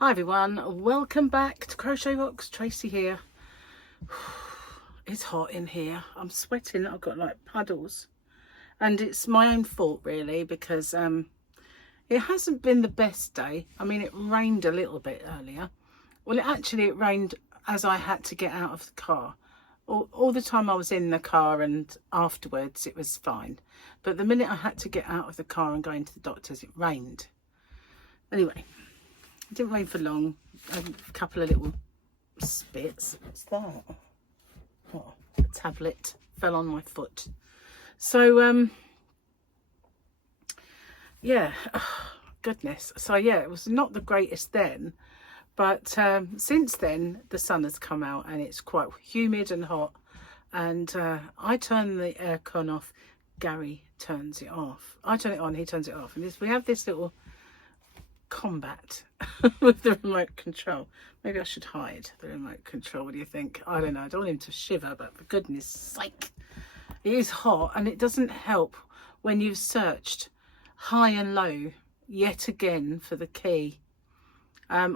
Hi everyone, welcome back to Crochet Rocks. Tracy here. It's hot in here. I'm sweating. I've got like puddles, and it's my own fault really, because it hasn't been the best day. I mean, it rained a little bit earlier. Well, it rained as I had to get out of the car. All the time I was in the car, and afterwards it was fine, but the minute I had to get out of the car and go into the doctor's, it rained. Anyway, it didn't rain for long. A couple of little spits. What's that? Oh, a tablet fell on my foot. So yeah, oh, goodness. So yeah, it was not the greatest then, but since then the sun has come out and it's quite humid and hot, and I turn the aircon off, Gary turns it off. I turn it on, he turns it off, and we have this little combat with the remote control. Maybe I should hide the remote control. What do you think? I don't know. I don't want him to shiver, but for goodness sake, it is hot, and it doesn't help when you've searched high and low yet again for the key. I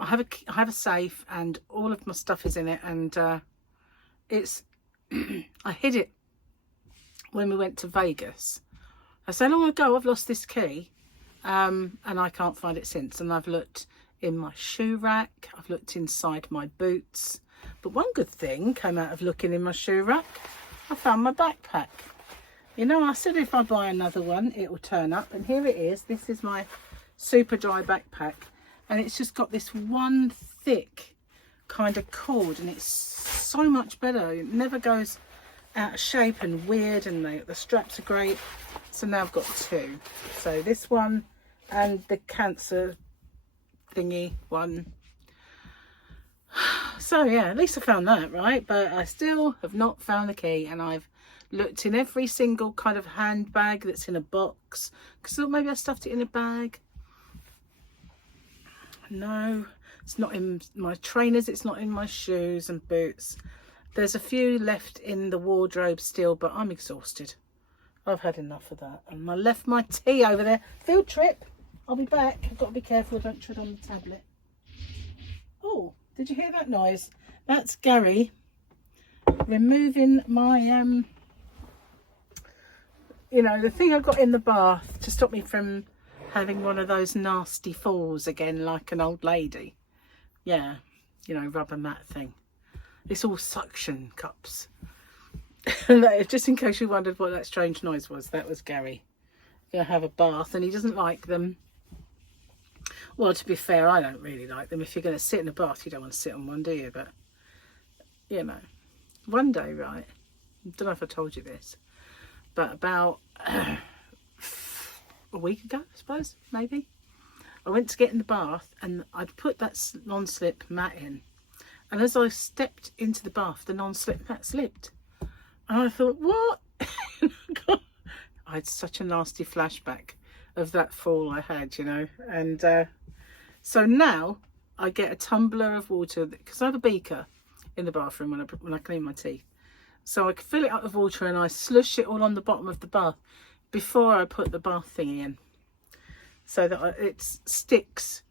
have a safe and all of my stuff is in it, and it's I hid it when we went to Vegas. I said, long ago I've lost this key, and I can't find it since. And I've looked in my shoe rack, I've looked inside my boots, but one good thing came out of looking in my shoe rack. I found my backpack. You know, I said if I buy another one it will turn up, and here it is. This is my super dry backpack, and it's just got this one thick kind of cord, and it's so much better. It never goes out of shape and weird, and the straps are great. So now I've got two, so this one and the cancer thingy one. So yeah, at least I found that, right? But I still have not found the key, and I've looked in every single kind of handbag that's in a box, because I thought maybe I stuffed it in a bag. No, it's not in my trainers, it's not in my shoes and boots. There's a few left in the wardrobe still, but I'm exhausted. I've had enough of that. And I left my tea over there. Field trip. I'll be back. I've got to be careful I don't tread on the tablet. Oh, did you hear that noise? That's Gary removing my, you know, the thing I got in the bath to stop me from having one of those nasty falls again like an old lady. Yeah, you know, rubber mat thing. It's all suction cups. Just in case you wondered what that strange noise was, that was Gary. He'll have a bath and he doesn't like them. Well, to be fair, I don't really like them. If you're going to sit in a bath, you don't want to sit on one, do you? But, you know, one day, right, I don't know if I told you this, but about a week ago, I suppose, maybe, I went to get in the bath and I'd put that non-slip mat in. And as I stepped into the bath, the non-slip mat slipped. And I thought, what? I had such a nasty flashback of that fall I had, you know. And so now I get a tumbler of water, because I have a beaker in the bathroom when I clean my teeth. So I fill it up with water and I slush it all on the bottom of the bath before I put the bath thingy in, so that it sticks.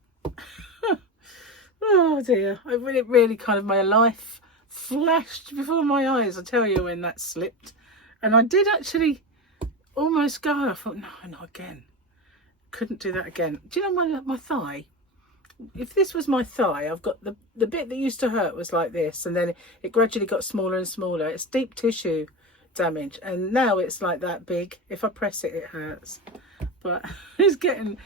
Oh dear, it really kind of, my life flashed before my eyes, I tell you, when that slipped. And I did actually almost go. I thought, no, not again. Couldn't do that again. Do you know my thigh? If this was my thigh, I've got the bit that used to hurt was like this, and then it gradually got smaller and smaller. It's deep tissue damage, and now it's like that big. If I press it, it hurts. But it's getting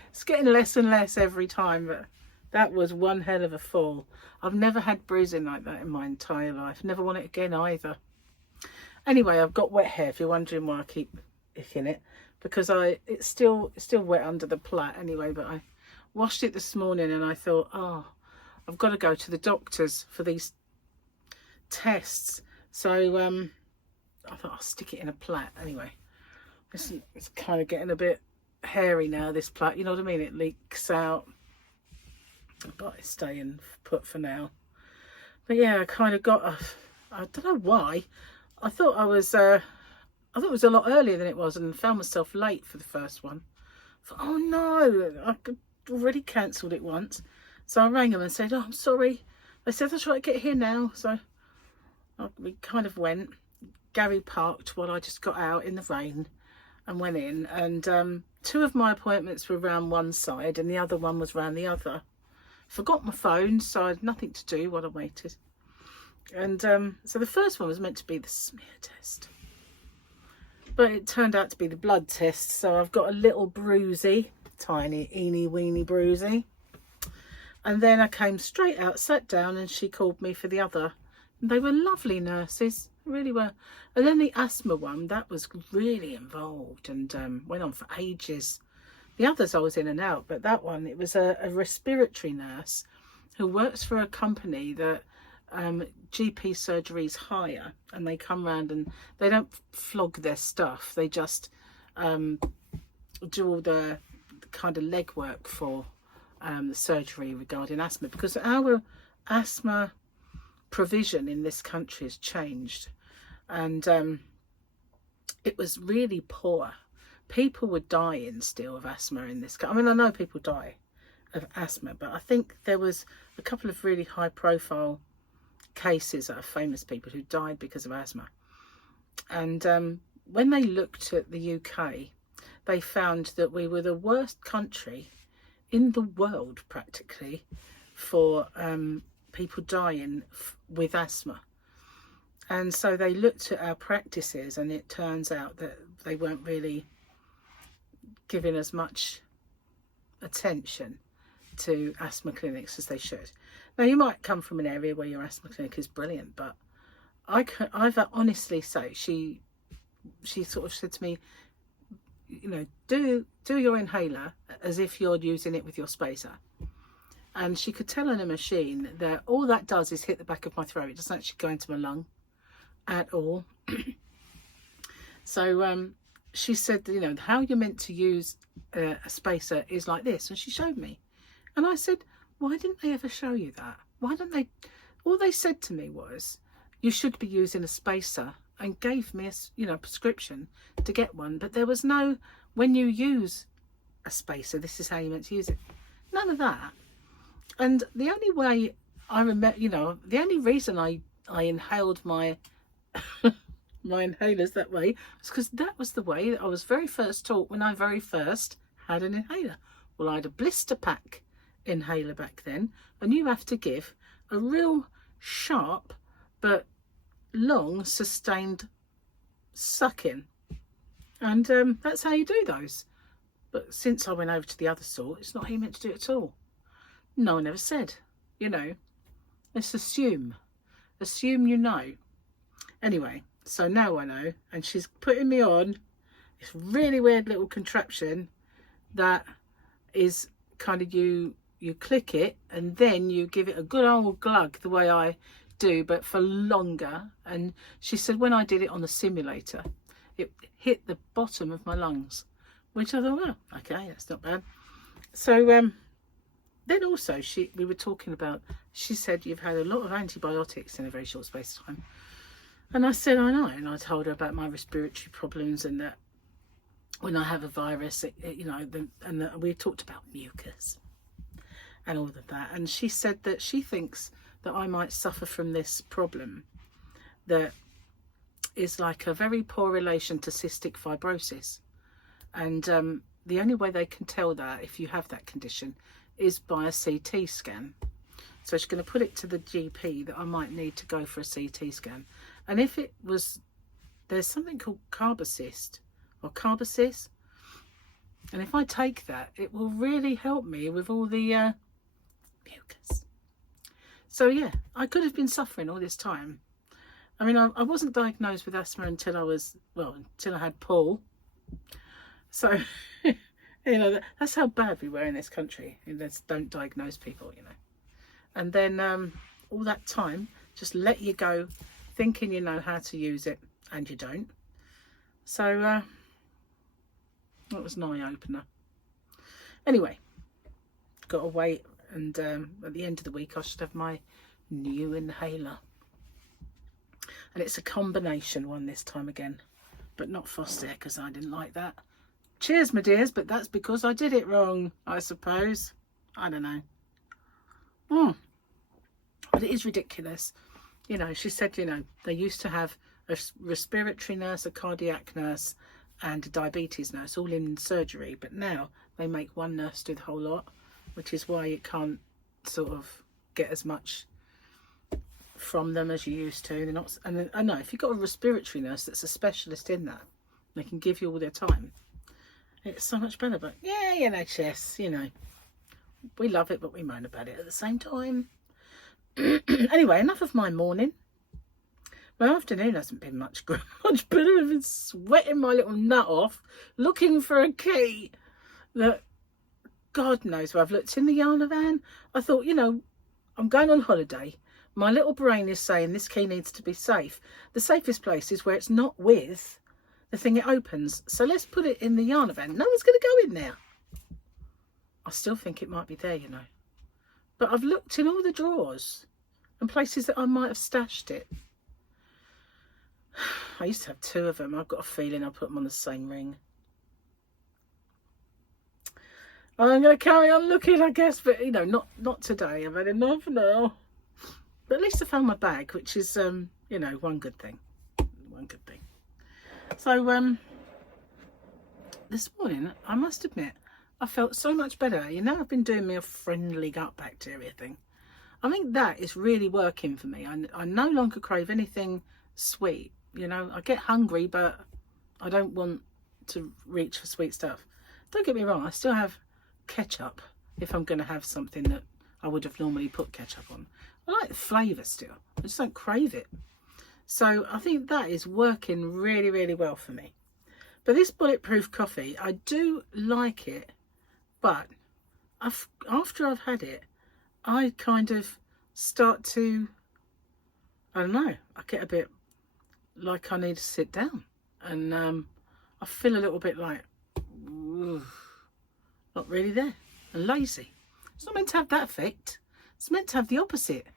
less and less every time. But that was one hell of a fall. I've never had bruising like that in my entire life. Never want it again either. Anyway, I've got wet hair, if you're wondering why I keep icking it, because it's still wet under the plait anyway. But I washed it this morning and I thought, oh, I've got to go to the doctors for these tests. So I thought I'll stick it in a plait anyway. It's kind of getting a bit hairy now, this plait, you know what I mean? It leaks out. But it's staying put for now. But yeah, I kind of got I don't know why. I thought it was a lot earlier than it was, and found myself late for the first one. I thought, oh no, I already cancelled it once. So I rang them and said, oh, I'm sorry. They said, that's right, get here now. So we kind of went. Gary parked while I just got out in the rain and went in. And 2 of my appointments were round one side and the other one was round the other. Forgot my phone, so I had nothing to do while I waited. And so the first one was meant to be the smear test, but it turned out to be the blood test. So I've got a little bruisey, tiny eeny weeny bruisey. And then I came straight out, sat down, and she called me for the other. And they were lovely nurses, really were. And then the asthma one, that was really involved and went on for ages. The others I was in and out, but that one, it was a respiratory nurse who works for a company that GP surgeries hire, and they come round and they don't flog their stuff. They just do all the kind of legwork for the surgery regarding asthma, because our asthma provision in this country has changed, and it was really poor. People were dying still of asthma in this country. I mean, I know people die of asthma, but I think there was a couple of really high profile cases of famous people who died because of asthma. And when they looked at the UK, they found that we were the worst country in the world practically for people dying with asthma. And so they looked at our practices, and it turns out that they weren't really giving as much attention to asthma clinics as they should. Now, you might come from an area where your asthma clinic is brilliant, but I've honestly say, she sort of said to me, you know, do your inhaler as if you're using it with your spacer. And she could tell on a machine that all that does is hit the back of my throat. It doesn't actually go into my lung at all. So she said, you know, how you're meant to use a spacer is like this. And she showed me. And I said, why didn't they ever show you that? Why don't they? All they said to me was, you should be using a spacer, and gave me a, you know, prescription to get one. But there was no, when you use a spacer, this is how you're meant to use it. None of that. And the only way I remember, you know, the only reason I inhaled my my inhalers that way was because that was the way that I was very first taught when I very first had an inhaler. Well, I had a blister pack inhaler back then, and you have to give a real sharp but long sustained sucking, and that's how you do those. But since I went over to the other sort, it's not how you meant to do it at all. No one ever said, you know, let's assume you know. Anyway, so now I know, and she's putting me on this really weird little contraption that is kind of, you click it and then you give it a good old glug the way I do, but for longer. And she said when I did it on the simulator, it hit the bottom of my lungs, which I thought, well, okay, that's not bad. So then also we were talking about, she said you've had a lot of antibiotics in a very short space of time. And I said, I know. And I told her about my respiratory problems, and that when I have a virus, you know, we talked about mucus and all of that. And she said that she thinks that I might suffer from this problem that is like a very poor relation to cystic fibrosis. And the only way they can tell that, if you have that condition, is by a CT scan. So she's going to put it to the GP that I might need to go for a CT scan. And if it was, there's something called carbocyst or carbocyst, and if I take that, it will really help me with all the mucus. So yeah, I could have been suffering all this time. I mean, I wasn't diagnosed with asthma until I had Paul. So you know, that's how bad we were in this country. Don't diagnose people, you know. And then all that time, just let you go, thinking you know how to use it, and you don't. So that was an eye-opener. Anyway, got to wait, and at the end of the week I should have my new inhaler. And it's a combination one this time again, but not Foster, because I didn't like that. Cheers, my dears, but that's because I did it wrong, I suppose. I don't know. But it is ridiculous. You know, she said, you know, they used to have a respiratory nurse, a cardiac nurse and a diabetes nurse all in surgery, but now they make one nurse do the whole lot, which is why you can't sort of get as much from them as you used to. They're not, and I know if you've got a respiratory nurse that's a specialist in that, they can give you all their time, it's so much better. But yeah, NHS, you know, we love it, but we moan about it at the same time. Anyway, enough of my morning. My afternoon hasn't been much better. I've been sweating my little nut off, looking for a key that God knows where. I've looked in the yarn van. I thought, you know, I'm going on holiday. My little brain is saying this key needs to be safe. The safest place is where it's not with the thing it opens. So let's put it in the yarn van. No one's going to go in there. I still think it might be there, you know. But I've looked in all the drawers and places that I might have stashed it. I used to have two of them. I've got a feeling I'll put them on the same ring. I'm going to carry on looking, I guess, but, you know, not today. I've had enough now. But at least I found my bag, which is, you know, one good thing. One good thing. So, this morning, I must admit, I felt so much better. You know, I've been doing me a friendly gut bacteria thing. I think that is really working for me. I no longer crave anything sweet. You know, I get hungry, but I don't want to reach for sweet stuff. Don't get me wrong, I still have ketchup if I'm going to have something that I would have normally put ketchup on. I like the flavour still. I just don't crave it. So I think that is working really, really well for me. But this bulletproof coffee, I do like it, but after I've had it, I kind of start to, I don't know, I get a bit like I need to sit down, and I feel a little bit like not really there and lazy. It's not meant to have that effect. It's meant to have the opposite,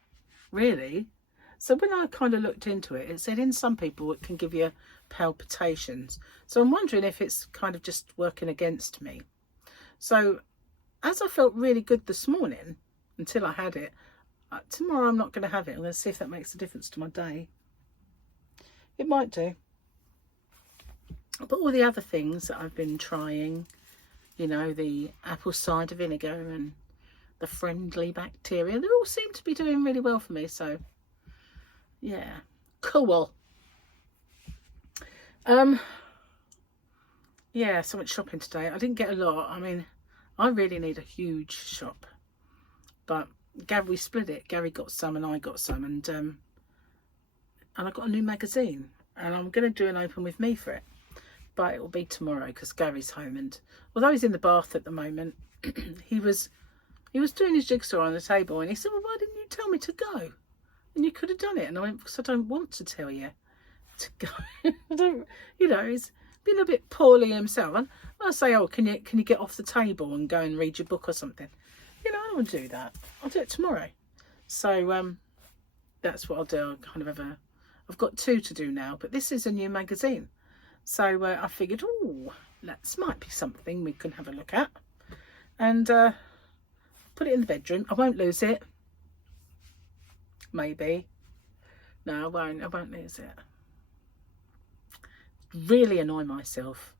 really. So when I kind of looked into it, it said in some people it can give you palpitations. So I'm wondering if it's kind of just working against me. So as I felt really good this morning until I had it, tomorrow I'm not going to have it. I'm going to see if that makes a difference to my day. It might do. But all the other things that I've been trying, you know, the apple cider vinegar and the friendly bacteria, they all seem to be doing really well for me. So, yeah, cool. Yeah, so much shopping today. I didn't get a lot. I mean, I really need a huge shop. But we split it. Gary got some and I got some, and I got a new magazine, and I'm going to do an open with me for it, but it will be tomorrow because Gary's home, and although he's in the bath at the moment, he was doing his jigsaw on the table, and he said, well, why didn't you tell me to go? And you could have done it. And I went, because I don't want to tell you to go. I don't, you know, he's been a bit poorly himself, and I say, oh, can you get off the table and go and read your book or something? You know, I don't want to do that. I'll do it tomorrow. So that's what I'll do. I'll kind of have I've got two to do now, but this is a new magazine. So I figured, oh, that might be something we can have a look at. And put it in the bedroom. I won't lose it. Maybe. No, I won't lose it. Really annoy myself.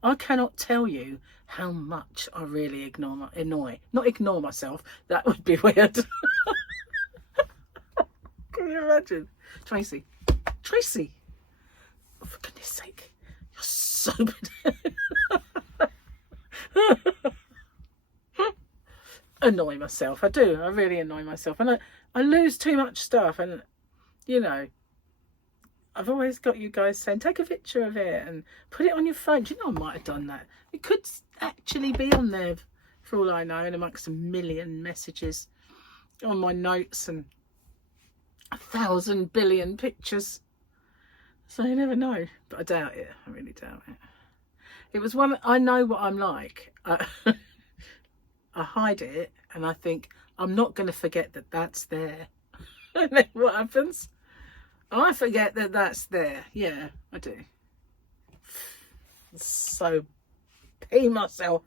I cannot tell you how much I really not ignore myself. That would be weird. Can you imagine? Tracy, oh, for goodness sake, you're so bad. Annoy myself. I do. I really annoy myself, and I lose too much stuff. And you know, I've always got you guys saying take a picture of it and put it on your phone. Do you know, I might have done that. It could actually be on there for all I know, and amongst a million messages on my notes and 1,000 billion pictures. So you never know, but I doubt it. I really doubt it. It was one, I know what I'm like. I hide it, and I think I'm not going to forget that that's there. And then what happens? I forget that that's there. Yeah, I do. So pee myself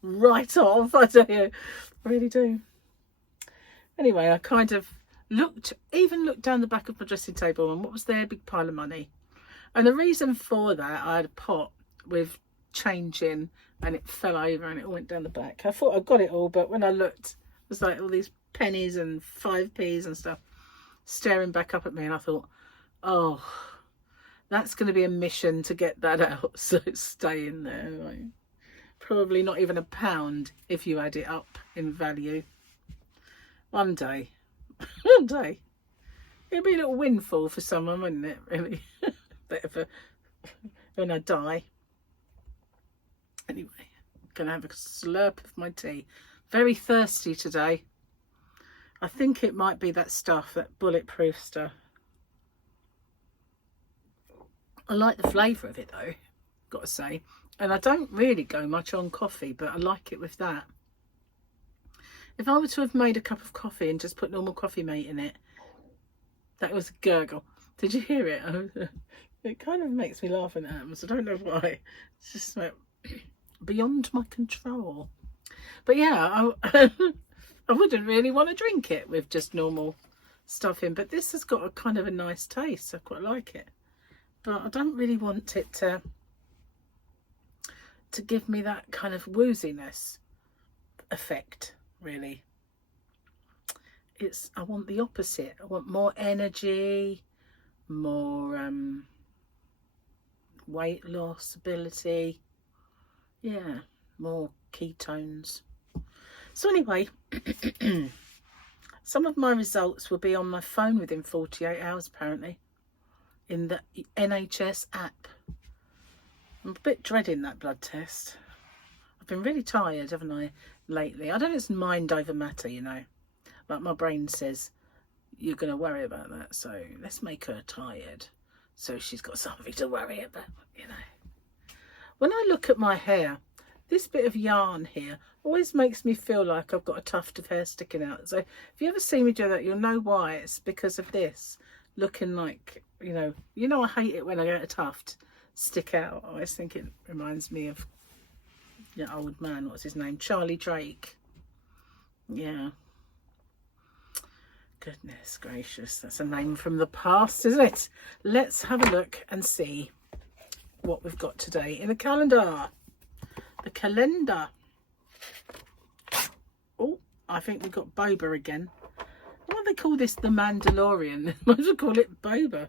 right off, I tell you. I really do. Anyway, I kind of even looked down the back of my dressing table, and what was there? A big pile of money. And the reason for that, I had a pot with change in, and it fell over and it all went down the back. I thought I got it all, but when I looked, it was like all these pennies and 5p's and stuff staring back up at me, and I thought, oh, that's going to be a mission to get that out, so it's staying there. Like, probably not even £1 if you add it up in value. One day it'll be a little windfall for someone, wouldn't it, really? Bit of a, when I die. Anyway, I'm gonna have a slurp of my tea. Very thirsty today. I think it might be that stuff, that bulletproof stuff. I like the flavour of it though, got to say. And I don't really go much on coffee, but I like it with that. If I were to have made a cup of coffee and just put normal coffee mate in it, that was a gurgle. Did you hear it? It kind of makes me laugh when it happens. I don't know why. It's just like beyond my control. But yeah, I wouldn't really want to drink it with just normal stuff in. But this has got a kind of a nice taste. I quite like it. But I don't really want it to give me that kind of wooziness effect, really. I want the opposite. I want more energy, more weight loss ability. Yeah, more ketones. So anyway, some of my results will be on my phone within 48 hours, apparently, in the NHS app. I'm a bit dreading that blood test. I've been really tired, haven't I, lately? I don't know, it's mind over matter, you know. Like my brain says, you're going to worry about that, so let's make her tired so she's got something to worry about, you know. When I look at my hair, this bit of yarn here always makes me feel like I've got a tuft of hair sticking out. So if you ever see me do that, you'll know why. It's because of this looking like, you know, I hate it when I get a tuft stick out. I always think it reminds me of the old man, what's his name, Charlie Drake. Yeah, goodness gracious, that's a name from the past, isn't it? Let's have a look and see what we've got today in the calendar. The calendar. Oh, I think we've got boba again. Why do they call this the Mandalorian? Might as well call it boba.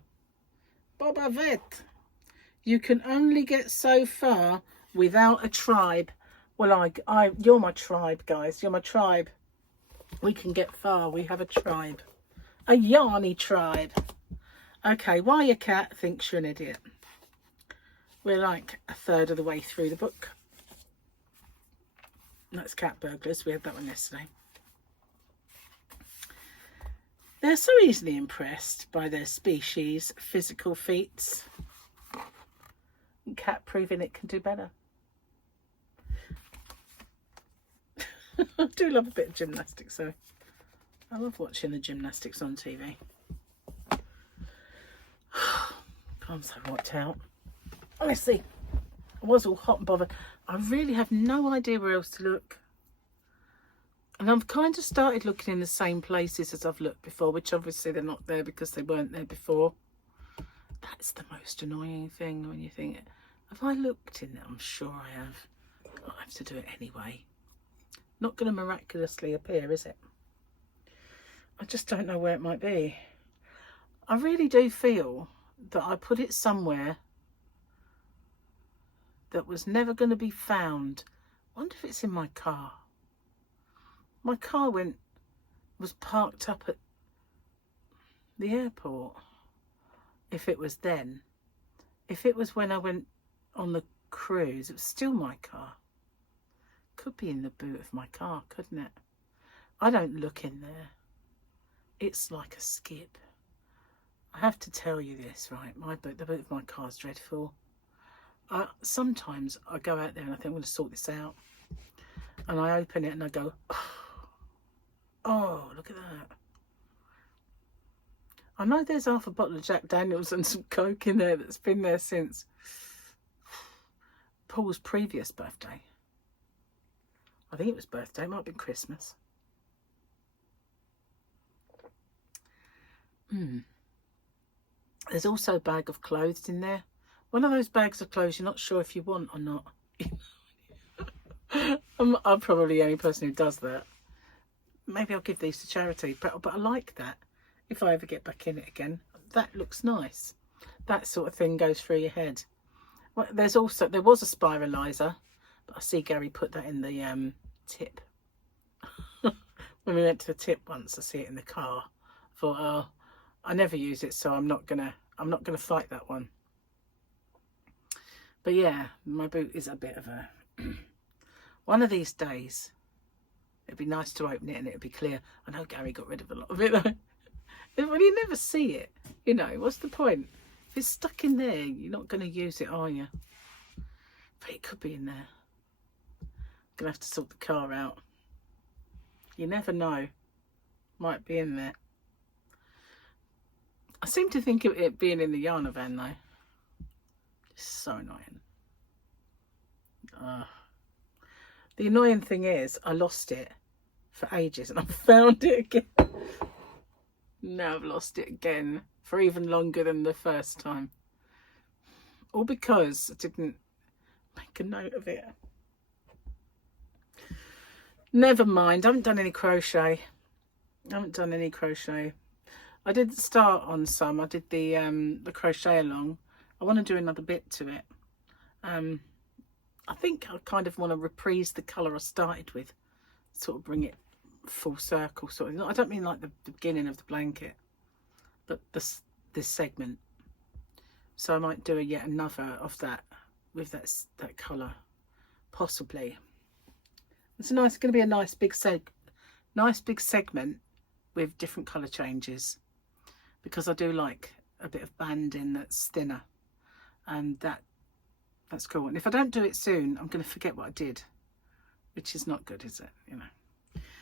Boba Fett. You can only get so far without a tribe. Well, you're my tribe, guys. You're my tribe. We can get far. We have a tribe. A yarny tribe. Okay, why your cat thinks you're an idiot. We're like a third of the way through the book. That's Cat Burglars. We had that one yesterday. They're so easily impressed by their species' physical feats. Cat proving it can do better. I do love a bit of gymnastics though. I love watching the gymnastics on TV. I'm so wiped out. Honestly, I was all hot and bothered. I really have no idea where else to look. And I've kind of started looking in the same places as I've looked before, which obviously they're not there because they weren't there before. That's the most annoying thing when you think, have I looked in there? I'm sure I have. I have to do it anyway. Not going to miraculously appear, is it? I just don't know where it might be. I really do feel that I put it somewhere that was never going to be found. I wonder if it's in my car. My car was parked up at the airport. If it was then. If it was when I went on the cruise, it was still my car. Could be in the boot of my car, couldn't it? I don't look in there. It's like a skip. I have to tell you this, right? The boot of my car is dreadful. Sometimes I go out there and I think I'm going to sort this out. And I open it and I go, oh, look at that. I know there's half a bottle of Jack Daniels and some Coke in there that's been there since Paul's previous birthday. I think it was birthday, it might have been Christmas. There's also a bag of clothes in there. One of those bags of clothes you're not sure if you want or not. I'm probably the only person who does that. Maybe I'll give these to charity, but I like that. If I ever get back in it again, that looks nice. That sort of thing goes through your head. Well, there was a spiralizer, but I see Gary put that in the tip. When we went to the tip once, I see it in the car. I thought, oh, I never use it, so I'm not gonna fight that one. But yeah, my boot is a bit of a one of these days. It'd be nice to open it and it'd be clear. I know Gary got rid of a lot of it though. Well, you never see it. You know, what's the point? If it's stuck in there, you're not going to use it, are you? But it could be in there. I'm going to have to sort the car out. You never know. Might be in there. I seem to think of it being in the yarn van though. It's so annoying. The annoying thing is I lost it for ages and I found it again. Now I've lost it again for even longer than the first time. All because I didn't make a note of it. Never mind, I haven't done any crochet. I did start on some. I did the crochet along. I want to do another bit to it. I think I kind of want to reprise the colour I started with, sort of bring it full circle. Sort of. I don't mean like the beginning of the blanket, but this segment. So I might do yet another of that with that colour, possibly. It's going to be a nice big segment with different colour changes, because I do like a bit of banding that's thinner, and that's cool. And if I don't do it soon, I'm going to forget what I did, which is not good, is it? You know.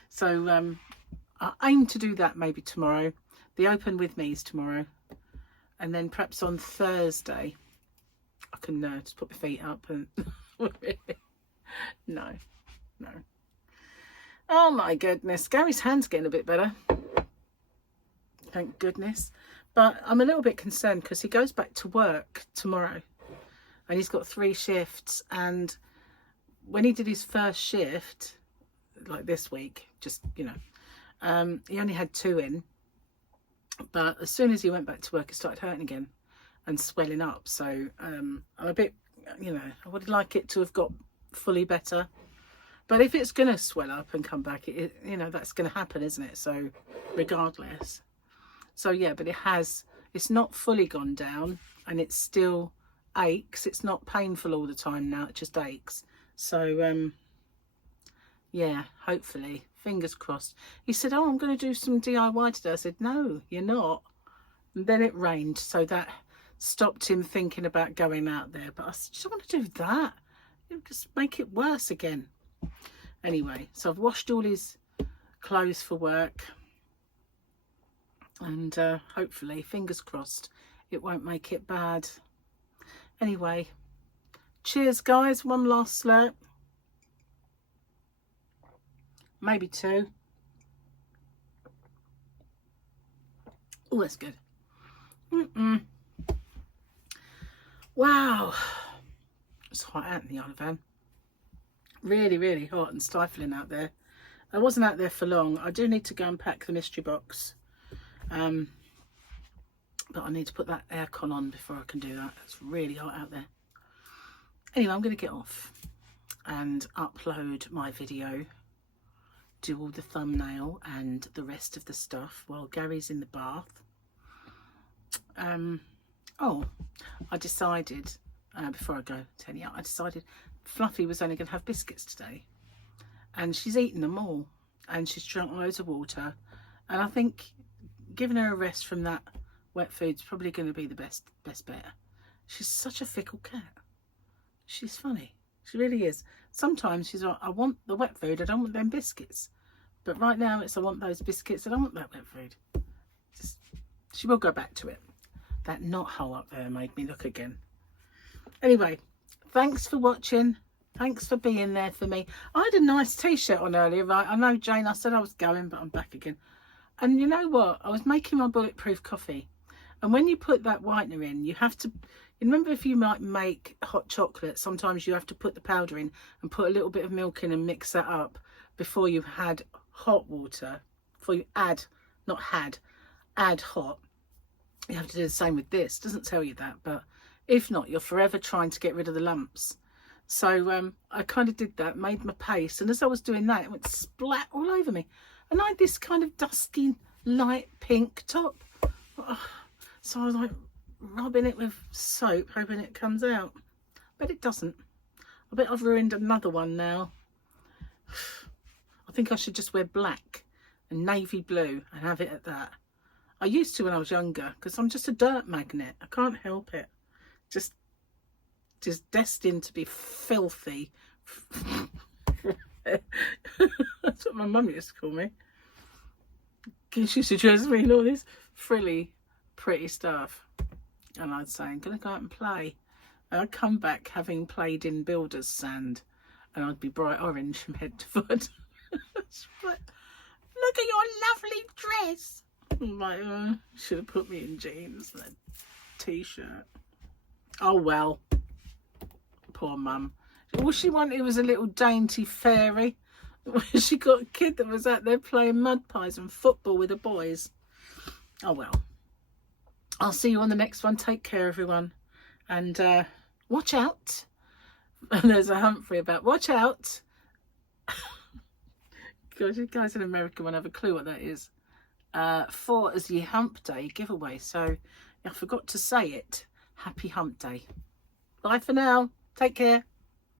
So I aim to do that maybe tomorrow. The open with me is tomorrow, and then perhaps on Thursday I can just put my feet up and no. Oh my goodness, Gary's hand's getting a bit better, thank goodness. But I'm a little bit concerned because he goes back to work tomorrow. And he's got 3 shifts, and when he did his first shift, like this week, just, you know, he only had 2 in, but as soon as he went back to work, it started hurting again and swelling up. So I'm a bit, you know, I would like it to have got fully better, but if it's going to swell up and come back, you know, that's going to happen, isn't it? So regardless. So yeah, but it's not fully gone down, and it's still aches. It's not painful all the time now, it just aches. So yeah, hopefully, fingers crossed. He said, oh, I'm going to do some DIY today. I said, no, you're not. And then it rained, so that stopped him thinking about going out there. But I just don't want to do that. It'll just make it worse again. Anyway, so I've washed all his clothes for work, and hopefully, fingers crossed, it won't make it bad. Anyway, cheers guys, one last slurp, maybe 2. Oh, that's good. Wow, it's hot out in the yarn van. Really hot and stifling out there. I wasn't out there for long. I do need to go and pack the mystery box, but I need to put that aircon on before I can do that. It's really hot out there. Anyway, I'm going to get off and upload my video, do all the thumbnail and the rest of the stuff while Gary's in the bath. Oh, I decided, before I go to any out, I decided Fluffy was only going to have biscuits today, and she's eaten them all, and she's drunk loads of water, and I think giving her a rest from that wet food's probably going to be the best bet. She's such a fickle cat. She's funny. She really is. Sometimes she's like, I want the wet food, I don't want them biscuits. But right now it's I want those biscuits, I don't want that wet food. She will go back to it. That knot hole up there made me look again. Anyway, thanks for watching. Thanks for being there for me. I had a nice t-shirt on earlier, right? I know, Jane, I said I was going, but I'm back again. And you know what? I was making my bulletproof coffee. And when you put that whitener in, you have to, remember if you might make hot chocolate, sometimes you have to put the powder in and put a little bit of milk in and mix that up before you had hot water, before you add, not had, add hot. You have to do the same with this. It doesn't tell you that, but if not, you're forever trying to get rid of the lumps. So I kind of did that, made my paste, and as I was doing that, it went splat all over me. And I had this kind of dusky, light pink top. So I was like rubbing it with soap, hoping it comes out. But it doesn't. I bet I've ruined another one now. I think I should just wear black and navy blue and have it at that. I used to when I was younger, because I'm just a dirt magnet. I can't help it. Just destined to be filthy. That's what my mum used to call me. She used to dress me in all this frilly, pretty stuff. And I'd say, I'm going to go out and play. And I'd come back having played in builder's sand. And I'd be bright orange from head to foot. Look at your lovely dress. I'm like, should have put me in jeans and a t-shirt. Oh well. Poor mum. All she wanted was a little dainty fairy. She got a kid that was out there playing mud pies and football with the boys. Oh well. I'll see you on the next one. Take care, everyone. And watch out. And there's a Humphrey about. Watch out. God, you guys in America won't have a clue what that is. For as the Hump Day giveaway. So I forgot to say it. Happy Hump Day. Bye for now. Take care.